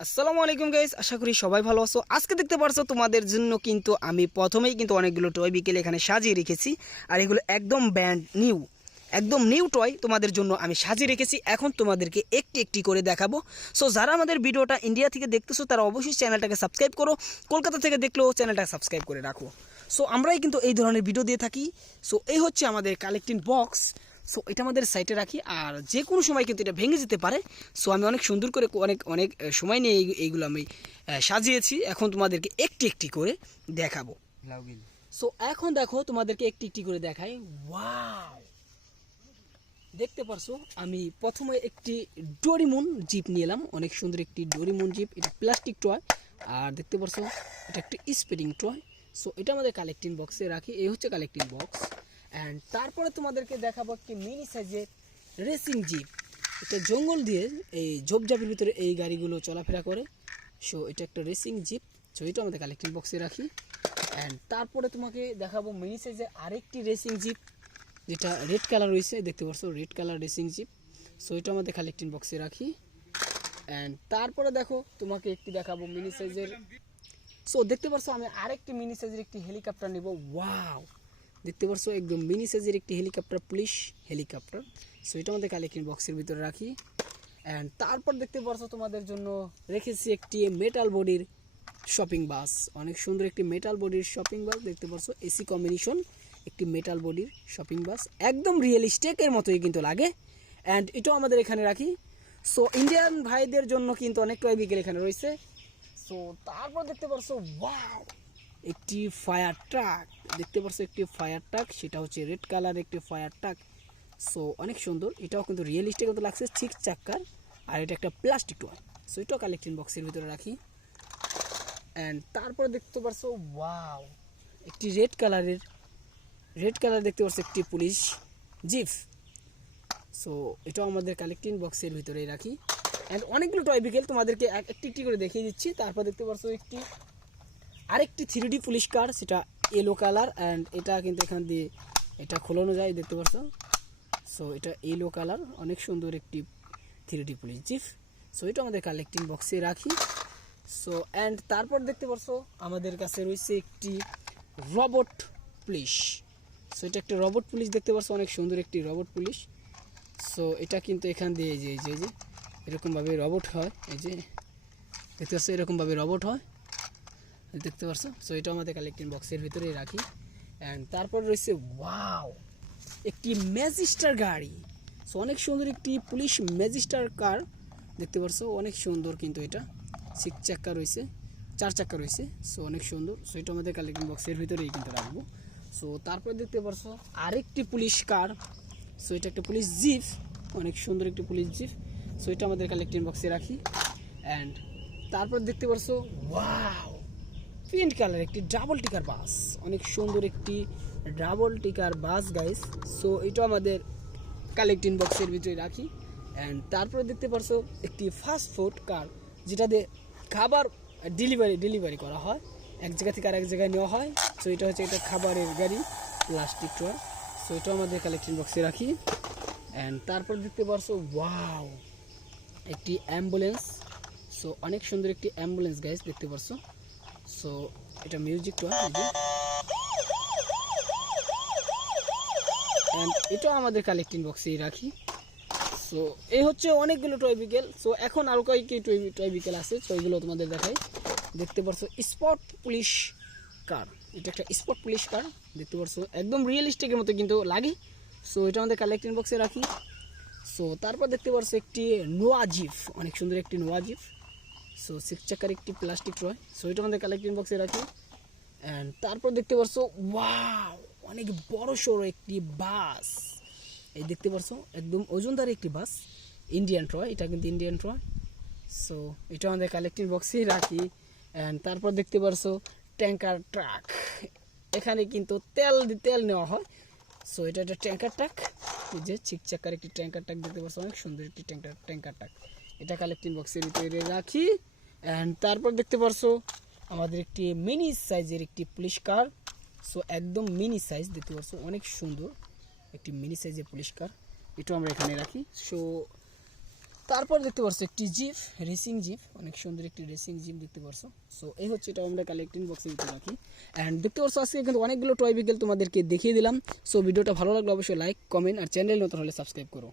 আসসালামু আলাইকুম গাইস, আশা করি সবাই ভালো আছো। আজকে দেখতে পারছো তোমাদের জন্য কিন্তু আমি প্রথমেই কিন্তু অনেকগুলো টয় বিকেল এখানে সাজিয়ে রেখেছি। আর এগুলো একদম ব্র্যান্ড নিউ, একদম নিউ টয় তোমাদের জন্য আমি সাজিয়ে রেখেছি। এখন তোমাদেরকে একটি একটি করে দেখাবো। সো যারা আমাদের ভিডিওটা ইন্ডিয়া থেকে দেখতেছো তারা অবশ্যই চ্যানেলটাকে সাবস্ক্রাইব করো, কলকাতা থেকে দেখলেও চ্যানেলটাকে সাবস্ক্রাইব করে রাখো। সো আমরাই কিন্তু এই ধরনের ভিডিও দিয়ে থাকি। সো এই হচ্ছে আমাদের কালেক্টিং বক্স। সো এটা আমাদের সাইটে রাখি, আর যে কোনো সময় কিন্তু এটা ভেঙে যেতে পারে। সো আমি অনেক সুন্দর করে অনেক অনেক সময় নিয়ে এইগুলো আমি সাজিয়েছি। এখন তোমাদেরকে একটি একটি করে দেখাবো। সো এখন দেখো, তোমাদেরকে একটি একটি করে দেখাই। ওয়াও, দেখতে পারছো আমি প্রথমে একটি ডোরিমন জিপ নিয়ে এলাম। অনেক সুন্দর একটি ডোরিমন জিপ, এটা প্লাস্টিক টয়। আর দেখতে পারছো এটা একটি স্পিডিং টয়। সো এটা আমাদের কালেক্টিং বক্সে রাখি। এই হচ্ছে কালেক্টিং বক্স। অ্যান্ড তারপরে তোমাদেরকে দেখাবো একটি মিনি সাইজের রেসিং জিপ। এটা জঙ্গল দিয়ে এই ঝোপঝাপের ভিতরে এই গাড়িগুলো চলাফেরা করে। সো এটা একটা রেসিং জিপ। সো এটা আমাদের কালেক্টিং বক্সে রাখি। অ্যান্ড তারপরে তোমাকে দেখাবো মিনি সাইজের আরেকটি রেসিং জিপ, যেটা রেড কালার রয়েছে, দেখতে পাচ্ছ red colour racing jeep. So এটা আমাদের কালেক্টিং বক্সে রাখি। অ্যান্ড তারপরে দেখো, তোমাকে একটি দেখাবো মিনি সাইজের। সো দেখতে পাচ্ছ আমি আরেকটি মিনি সাইজের একটি হেলিকপ্টার নিব। ওয়াও, দেখতে পাচ্ছ একদম মিনি সাইজের একটি হেলিকপ্টার, পুলিশ হেলিকপ্টার। সো এটা আমাদের কালেক্টিং বক্সের ভিতরে রাখি। অ্যান্ড তারপর দেখতে পাচ্ছ তোমাদের জন্য রেখেছি একটি মেটাল বডির শপিং বাস। অনেক সুন্দর একটি মেটাল বডির শপিং বাস, দেখতে পাচ্ছ এসি কম্বিনেশন একটি মেটাল বডির শপিং বাস, একদম রিয়েলিস্টিকের মতোই কিন্তু লাগে। অ্যান্ড এটাও আমাদের এখানে রাখি। সো ইন্ডিয়ান ভাইদের জন্য কিন্তু অনেক টয় বিকেল এখানে রয়েছে। সো তারপর দেখতে পাচ্ছ ওয়াও, একটি ফায়ার ট্রাক। দেখতে পাচ্ছ একটি ফায়ার ট্রাক, সেটা হচ্ছে রেড কালার একটি ফায়ার ট্রাক। সো অনেক সুন্দর, এটাও কিন্তু রিয়েলিস্টিক মতো লাগছে, 6 চাক্কার। আর এটা একটা প্লাস্টিক টয়। সো এটাও কালেক্টিং বক্সের ভিতরে রাখি। অ্যান্ড তারপরে দেখতে পাচ্ছ ওয়াও, একটি রেড কালার দেখতে পাচ্ছ একটি পুলিশ জিপ। সো এটাও আমাদের কালেক্টিং বক্সের ভিতরেই রাখি। অ্যান্ড অনেকগুলো টয় বিকেল তোমাদেরকে একটি একটি করে দেখিয়ে দিচ্ছি। তারপর দেখতে পাচ্ছ আরেকটি 3D পুলিশ কার, সেটা ইয়েলো কালার। অ্যান্ড এটা কিন্তু এখান দিয়ে এটা খোলানো যায়, দেখতে পাচ্ছ। সো এটা ইয়েলো কালার, অনেক সুন্দর একটি 3D পুলিশ জিপ। সো এটা আমাদের কালেক্টিং বক্সে রাখি। সো অ্যান্ড তারপর দেখতে পাচ্ছ আমাদের কাছে রয়েছে একটি রবট পুলিশ। সো এটা একটা রবট পুলিশ, দেখতে পাচ্ছ অনেক সুন্দর একটি রবট পুলিশ। সো এটা কিন্তু এখান দিয়ে এই যে এরকমভাবে রবট হয়, এই যে দেখতে পাচ্ছ এরকমভাবে রবট হয়, দেখতে পাচ্ছ। সো এটা আমাদের কালেক্টিং বক্সের ভিতরেই রাখি। অ্যান্ড তারপর রয়েছে ওয়াও, একটি ম্যাজিস্টার গাড়ি। সো অনেক সুন্দর একটি পুলিশ ম্যাজিস্টার কার, দেখতে পাচ্ছ অনেক সুন্দর। কিন্তু এটা 6 চাক্কা রয়েছে, 4 চাক্কা রয়েছে। সো অনেক সুন্দর। সো এটা আমাদের কালেক্টিং বক্সের ভিতরেই কিন্তু রাখবো। সো তারপর দেখতে পাচ্ছ আরেকটি পুলিশ কার। সো এটা একটা পুলিশ জিপ, অনেক সুন্দর একটি পুলিশ জিপ। সো এটা আমাদের কালেক্টিং বক্সে রাখি। অ্যান্ড তারপর দেখতে পাচ্ছ ওয়াও, পিঙ্ক কালার একটি ডাবল টিকার বাস, অনেক সুন্দর একটি ডাবল টিকার বাস গাইস। সো এটা আমাদের কালেক্টিং বক্সের ভিতরে রাখি। অ্যান্ড তারপরে দেখতে পাচ্ছ একটি ফাস্ট ফুড কার, যেটাতে খাবার ডেলিভারি করা হয়, এক জায়গা থেকে আরেক জায়গায় নেওয়া হয়। সো এটা হচ্ছে একটা খাবারের গাড়ি, প্লাস্টিক টয়। সো এটা আমাদের কালেক্টিং বক্সে রাখি। অ্যান্ড তারপর দেখতে পাচ্ছ ওয়াও, একটি অ্যাম্বুলেন্স। সো অনেক সুন্দর একটি অ্যাম্বুলেন্স গাইস, দেখতে পাচ্ছ। সো এটা মিউজিক টয়, অ্যান্ড এটাও আমাদের কালেক্টিং বক্সেই রাখি। সো এই হচ্ছে অনেকগুলো টয় বিকেল। সো এখন আরও কয়েকটি টয় বিকেল আছে, তো এগুলো তোমাদের দেখাই। দেখতে পাচ্ছ স্পট পুলিশ কার, এটা একটা স্পট পুলিশ কার, দেখতে পাচ্ছ একদম রিয়েলিস্টিকের মতো কিন্তু লাগে। সো এটা আমাদের কালেক্টিং বক্সে রাখি। সো তারপর দেখতে পাচ্ছ একটি নোয়া জিপ, অনেক সুন্দর একটি নোয়া জিপ। সো 6 চাকার একটি প্লাস্টিক টয়। সো এটা আমাদের কালেক্টিং বক্সে রাখি। অ্যান্ড তারপর দেখতে পাচ্ছ ওয়াও, অনেক বড় সড়ো একটি বাস। এই দেখতে পাচ্ছ একদম ওজনদার একটি বাস, ইন্ডিয়ান টয়, এটা কিন্তু ইন্ডিয়ান টয়। সো এটা আমাদের কালেক্টিং বক্সেই রাখি। অ্যান্ড তারপর দেখতে পাচ্ছ ট্যাঙ্কার ট্রাক, এখানে কিন্তু তেল নেওয়া হয়। সো এটা একটা ট্যাঙ্কার ট্রাক, এই যে 6 চাকার একটি ট্যাঙ্কার ট্রাক, দেখতে পাচ্ছ অনেক সুন্দর একটি ট্যাঙ্কার ট্রাক। এটা কালেক্টিং বক্সের ভিতরে রাখি। অ্যান্ড তারপর দেখতে পাচ্ছ আমাদের একটি মিনি সাইজের একটি পুলিশ কার। সো একদম মিনি সাইজ, দেখতে পাচ্ছ অনেক সুন্দর একটি মিনি সাইজের পুলিশ কার, এটাও আমরা এখানে রাখি। সো তারপর দেখতে পারছো একটি জিপ, রেসিং জিপ, অনেক সুন্দর একটি রেসিং জিপ দেখতে পারছো। সো এই হচ্ছে, এটা আমরা কালেক্টিং বক্সে ভিতরে রাখি। অ্যান্ড দেখতে পারছো আজকে কিন্তু অনেকগুলো টয় বিকেল তোমাদেরকে দেখিয়ে দিলাম। সো ভিডিওটা ভালো লাগলে অবশ্যই লাইক, কমেন্ট আর চ্যানেল নতুন হলে সাবস্ক্রাইব করো।